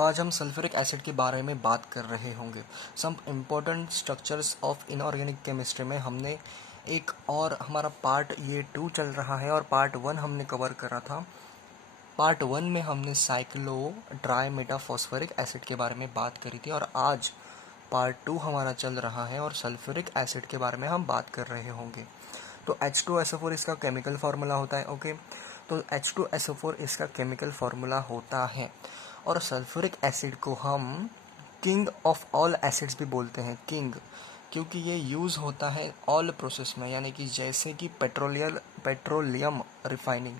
आज हम sulphuric acid के बारे में बात कर रहे होंगे। Some important structures of inorganic chemistry में हमने एक और हमारा पार्ट ये 2 चल रहा है और पार्ट 1 हमने कवर करा था। पार्ट 1 में हमने साइक्लो ड्राई मेटाफॉस्फेरिक एसिड के बारे में बात करी थी और आज पार्ट 2 हमारा चल रहा है और सल्फ्यूरिक एसिड के बारे में हम बात कर रहे होंगे। तो H2SO4 इसका केमिकल फार्मूला होता है। ओके, तो H2SO4 इसका केमिकल फार्मूला होता है और सल्फ्यूरिक एसिड को हम किंग ऑफ ऑल एसिड्स भी बोलते हैं। किंग क्योंकि ये यूज़ होता है ऑल प्रोसेस में, यानी कि जैसे कि petroleum refining,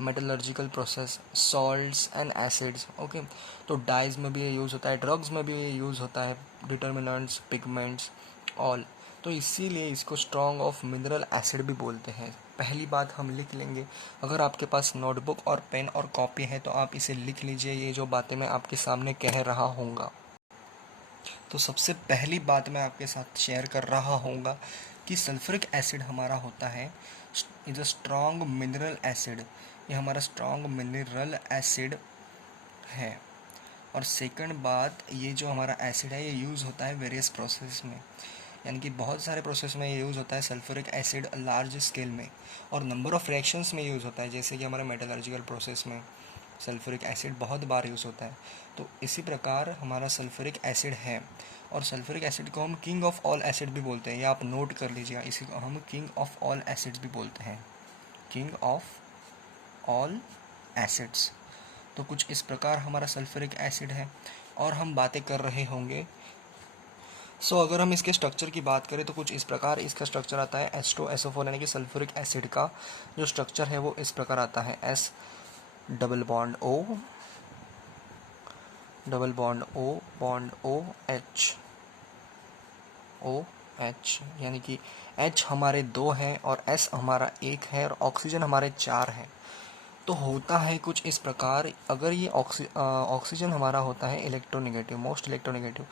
metallurgical process, salts and acids. Okay, तो डाइज में भी ये यूज़ होता है, ड्रग्स में भी ये यूज़ होता है, डिटर्मिनेंट्स, पिगमेंट्स, ऑल। तो इसीलिए इसको स्ट्रॉन्ग ऑफ मिनरल एसिड भी बोलते हैं। पहली बात हम लिख लेंगे, अगर आपके पास नोटबुक और पेन और कॉपी है तो आप इसे लिख लीजिए, ये जो बातें मैं आपके सामने कह रहा हूँगा। तो सबसे पहली बात मैं आपके साथ शेयर कर रहा हूँगा कि सल्फ्यूरिक एसिड हमारा होता है is a strong mineral acid. ये हमारा स्ट्रॉन्ग मिनरल एसिड है। और सेकंड बात, ये जो हमारा एसिड है ये यूज़ होता है वेरियस प्रोसेस में, यानी कि बहुत सारे प्रोसेस में ये यूज़ होता है सल्फ्यूरिक एसिड लार्ज स्केल में, और नंबर ऑफ़ रिएक्शंस में यूज़ होता है, जैसे कि हमारे मेटलर्जिकल प्रोसेस में सल्फ्यूरिक एसिड बहुत बार यूज़ होता है। तो इसी प्रकार हमारा सल्फ्यूरिक एसिड है और सल्फ्यूरिक एसिड को हम किंग ऑफ ऑल एसिड भी बोलते हैं। ये आप नोट कर लीजिएगा, इसी को हम किंग ऑफ ऑल एसिड्स भी बोलते हैं, किंग ऑफ ऑल एसिड्स। तो कुछ इस प्रकार हमारा सल्फ्यूरिक एसिड है और हम बातें कर रहे होंगे। अगर हम इसके स्ट्रक्चर की बात करें तो कुछ इस प्रकार इसका स्ट्रक्चर आता है। H2SO4 यानी कि सल्फ्यूरिक एसिड का जो स्ट्रक्चर है वो इस प्रकार आता है। S double bond O, double bond O, bond O, H, O, H, यानी कि H हमारे 2 हैं और S हमारा 1 है और ऑक्सीजन हमारे 4 हैं। तो होता है कुछ इस प्रकार, अगर ये ऑक्सीजन हमारा होता है इलेक्ट्रोनेगेटिव, मोस्ट इलेक्ट्रोनेगेटिव,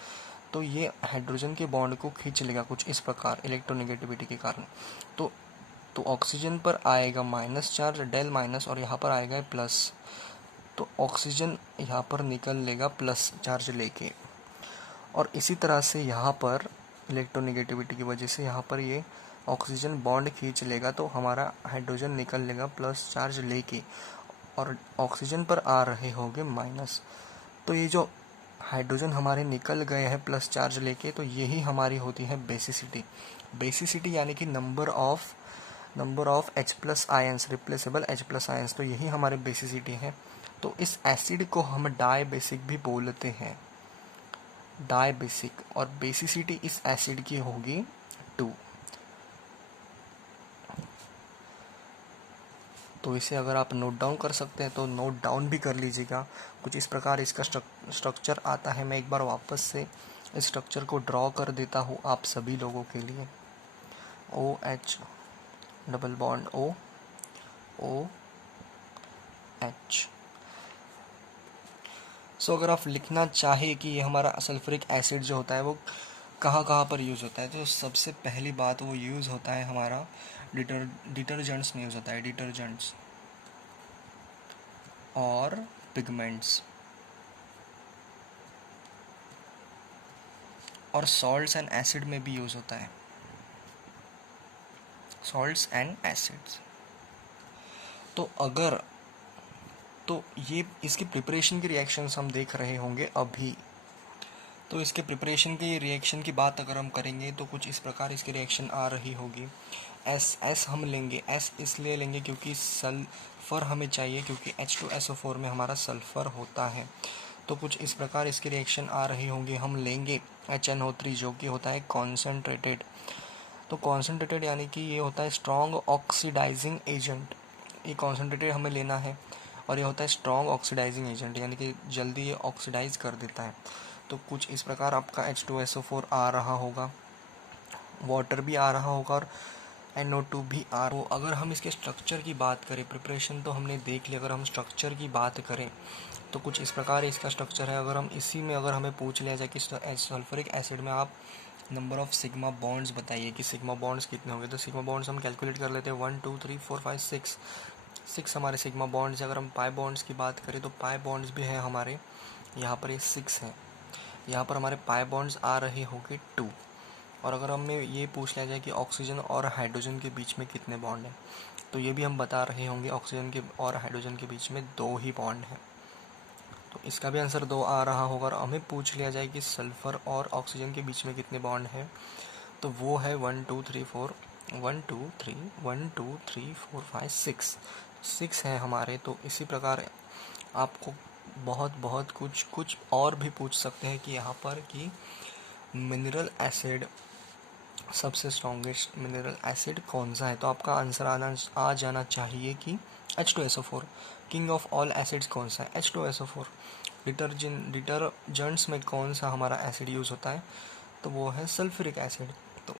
तो ये हाइड्रोजन के बॉन्ड को खींच लेगा कुछ इस प्रकार इलेक्ट्रोनेगेटिविटी के कारण। तो ऑक्सीजन पर आएगा माइनस चार्ज, डेल माइनस, और यहाँ पर आएगा प्लस। तो ऑक्सीजन यहाँ पर निकल लेगा प्लस चार्ज लेके, और इसी तरह से यहाँ पर इलेक्ट्रोनेगेटिविटी की वजह से यहाँ पर ये ऑक्सीजन बॉन्ड खींच लेगा, तो हमारा हाइड्रोजन निकल लेगा प्लस चार्ज लेके और ऑक्सीजन पर आ रहे होंगे माइनस। तो ये जो हाइड्रोजन हमारे निकल गए हैं प्लस चार्ज लेके, तो यही हमारी होती है बेसिसिटी। बेसिसिटी यानी कि number of H plus ions, replaceable H plus ions, तो यही हमारे बेसिसिटी है। तो इस एसिड को हम डाई बेसिक भी बोलते हैं, डाई बेसिक, और बेसिसिटी इस एसिड की होगी 2। तो इसे अगर आप नोट डाउन कर सकते हैं तो नोट डाउन भी कर लीजिएगा। कुछ इस प्रकार इसका स्ट्रक्चर आता है। मैं एक बार वापस से इस स्ट्रक्चर को ड्रॉ कर देता हूँ आप सभी लोगों के लिए। OH double bond O, OH। अगर आप लिखना चाहे कि ये हमारा सल्फ्यूरिक एसिड जो होता है वो कहाँ कहाँ पर यूज़ होता है, तो सबसे पहली बात वो यूज़ होता है हमारा डिटर्जेंट्स में यूज़ होता है, डिटर्जेंट्स और पिगमेंट्स, और सॉल्ट्स एंड एसिड में भी यूज़ होता है, सॉल्ट्स एंड एसिड्स। तो ये इसकी प्रिपरेशन की रिएक्शंस हम देख रहे होंगे अभी। तो इसके प्रिपरेशन की रिएक्शन की बात अगर हम करेंगे तो कुछ इस प्रकार इसकी रिएक्शन आ रही होगी। एस हम लेंगे, एस इसलिए लेंगे क्योंकि सल्फ़र हमें चाहिए, क्योंकि H2SO4 में हमारा सल्फ़र होता है। तो कुछ इस प्रकार इसकी रिएक्शन आ रही होंगी। हम लेंगे HNO3 जो कि होता है कॉन्सेंट्रेटेड। तो कॉन्सेंट्रेटेड यानी कि ये होता है स्ट्रॉन्ग ऑक्सीडाइजिंग एजेंट। ये कॉन्सेंट्रेटेड हमें लेना है और ये होता है स्ट्रॉन्ग ऑक्सीडाइजिंग एजेंट, यानी कि जल्दी ये ऑक्सीडाइज कर देता है। तो कुछ इस प्रकार आपका H2SO4 आ रहा होगा, वाटर भी आ रहा होगा और NO2 भी आ रहा हो। अगर हम इसके स्ट्रक्चर की बात करें, प्रिपरेशन तो हमने देख लिया, अगर हम स्ट्रक्चर की बात करें तो कुछ इस प्रकार इसका स्ट्रक्चर है। अगर हम इसी में अगर हमें पूछ लिया जाए कि सल्फ्यूरिक एसिड में आप नंबर ऑफ़ सिग्मा बॉन्ड्स बताइए कि सिग्मा बॉन्ड्स कितने होंगे, तो सिग्मा बॉन्ड्स हम कैलकुलेट कर लेते हैं 1 2 3 4 5 6 हमारे सिग्मा बॉन्ड्स। अगर हम पाई बॉन्ड्स की बात करें तो पाई बॉन्ड्स भी हैं हमारे यहाँ पर ये 6 है। यहाँ पर हमारे पाई बॉन्ड्स आ रहे होंगे 2। और अगर हमें ये पूछ लिया जाए कि ऑक्सीजन और हाइड्रोजन के बीच में कितने बॉन्ड हैं, तो ये भी हम बता रहे होंगे ऑक्सीजन के और हाइड्रोजन के बीच में 2 ही बॉन्ड हैं। तो इसका भी आंसर 2 आ रहा होगा। और हमें पूछ लिया जाए कि सल्फ़र और ऑक्सीजन के बीच में कितने बॉन्ड हैं, तो वो है 1 2 3 4 1 2 3 1 2 3 4 5 6 है हमारे। तो इसी प्रकार आपको बहुत कुछ और भी पूछ सकते हैं कि यहाँ पर कि मिनरल एसिड, सबसे स्ट्रॉन्गेस्ट मिनरल एसिड कौन सा है। तो आपका आंसर आ जाना चाहिए कि H2SO4। King of all acids कौन सा है, H2SO4। डिटर्जेंट्स में कौन सा हमारा एसिड यूज़ होता है, तो वो है सल्फ्यूरिक एसिड। तो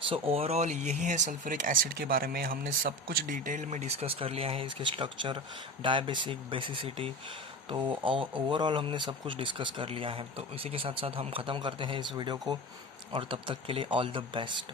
सो ओवरऑल यही है सल्फ्यूरिक एसिड के बारे में। हमने सब कुछ डिटेल में डिस्कस कर लिया है, इसके स्ट्रक्चर, डायबेसिक, बेसिसिटी। तो ओवरऑल हमने सब कुछ डिस्कस कर लिया है। तो इसी के साथ साथ हम ख़त्म करते हैं इस वीडियो को, और तब तक के लिए ऑल द बेस्ट।